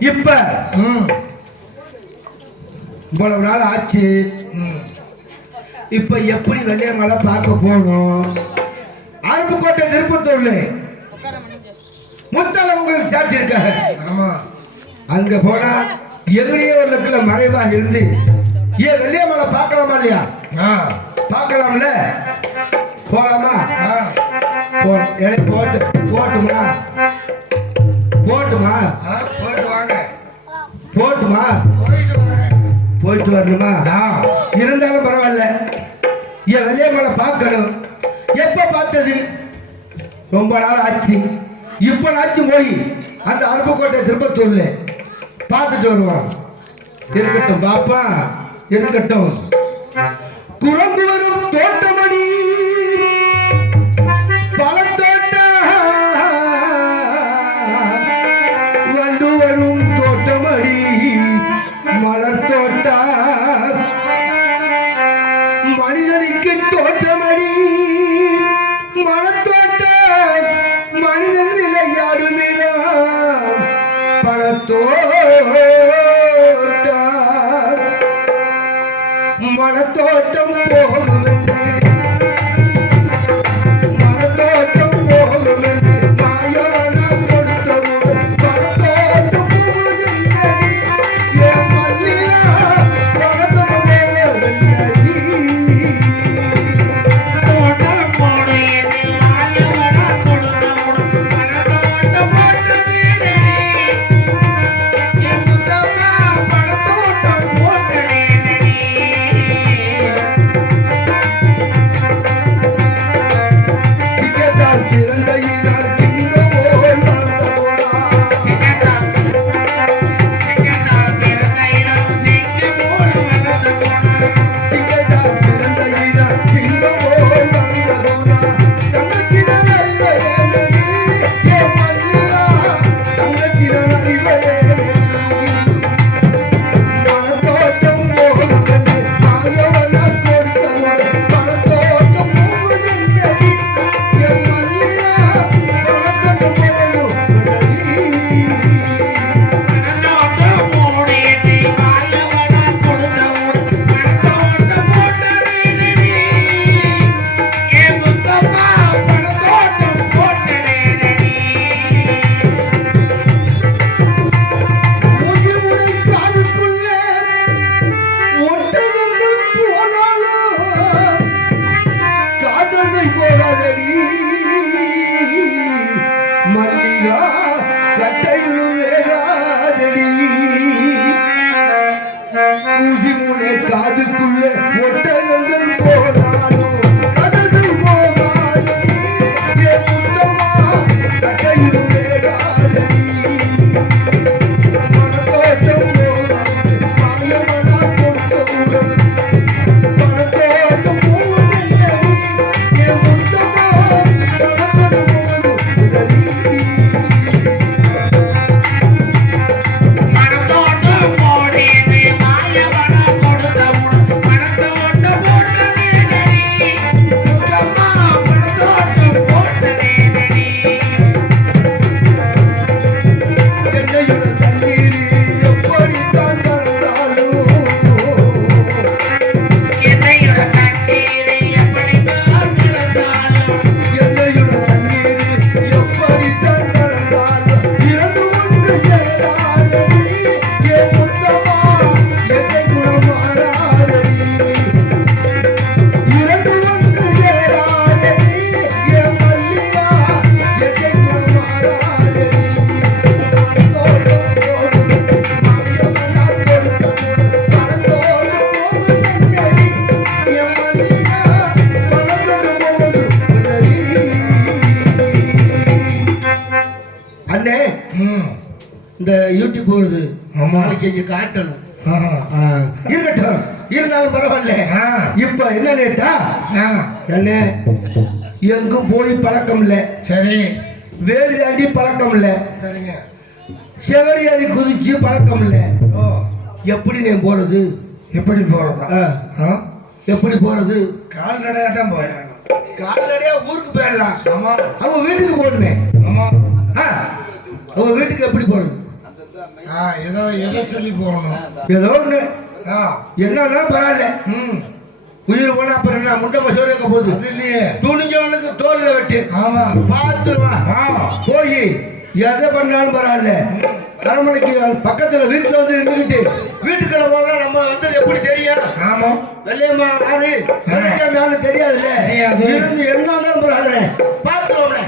இப்ப இவ்வளவு நாள் ஆச்சு. இப்ப எப்படி வெள்ளையமலை பார்க்க போகணும் அருப்புக்கோட்டை திருப்பத்தூர்ல. முத்தளவங்கள் சாட்சி இருக்காங்க ஆமா. அங்க போனா எங்களையே ஒரு இடத்துல மறைவாக இருந்து ஏன் வெள்ளையமலை பார்க்கலாமா இல்லையா? பார்க்கலாம்ல? போலாமா? ஆ. போ எனக்கு போட்டு போட்டுமா? போட்டுமா? போட்டுமா? போயிட்டு வரணுமா? இருந்தாலும் பரவாயில்ல. என் வெள்ளையமலை பார்க்கணும். எப்ப பார்த்தது? ரொம்ப நாள் ஆச்சு. இப்ப ஆச்சு போய் அந்த அருப்புக்கோட்டை திருப்பத்தூர்ல பார்த்துட்டு வருவான். இருக்கட்டும் பாப்பா. இருக்கட்டும். குரங்கு வரும் தோட்டமணி. மனத்தோட்டம் மனத்தோட்டம் போகும் সাহায্য இந்த யூடியூப் ஆமா. நாளைக்கு இங்க காட்டணும். இருக்கட்டும். இருந்தாலும் பரவாயில்ல. இப்ப என்ன லேட்டா என்ன? எங்கும் போய் பழக்கம் இல்ல. சரி. வேலி தாண்டி பழக்கம் இல்ல. சரிங்க. செவரி ஏறி குதிச்சு பழக்கம் இல்ல. ஓ. எப்படி நீ போறது? எப்படி போறதா? எப்படி போறது? கால்நடையா தான் போயாகணும் கால்நடையா ஊருக்கு போயிடலாம். ஆமா. அவன் வீட்டுக்கு போகணுமே. ஆமா. அவன் வீட்டுக்கு எப்படி போறது? ஏதோ எதை சொல்லி போறணும் ஏதோ ஆ என்னன்னா பரவாயில்ல. ம். உயிர் போனா அப்புறம் என்ன? முட்டை வைக்க போகுது. அது இல்லையே. துணிஞ்சவனுக்கு தோல்ல வெட்டு. ஆமா. பார்த்துருவான் ஆ. போய் எதை பண்ணாலும் பரவாயில்ல. அரண்மனைக்கு பக்கத்துல வீட்டுல வந்து இருந்துக்கிட்டு வீட்டுக்குள்ள போகலாம் நம்ம வந்தது எப்படி தெரியும்? ஆமா. வெள்ளையம்மா யாரும் தெரியாதுல்ல. தெரியாது. இருந்து என்ன பரவாயில்ல பார்த்துருவோம்ல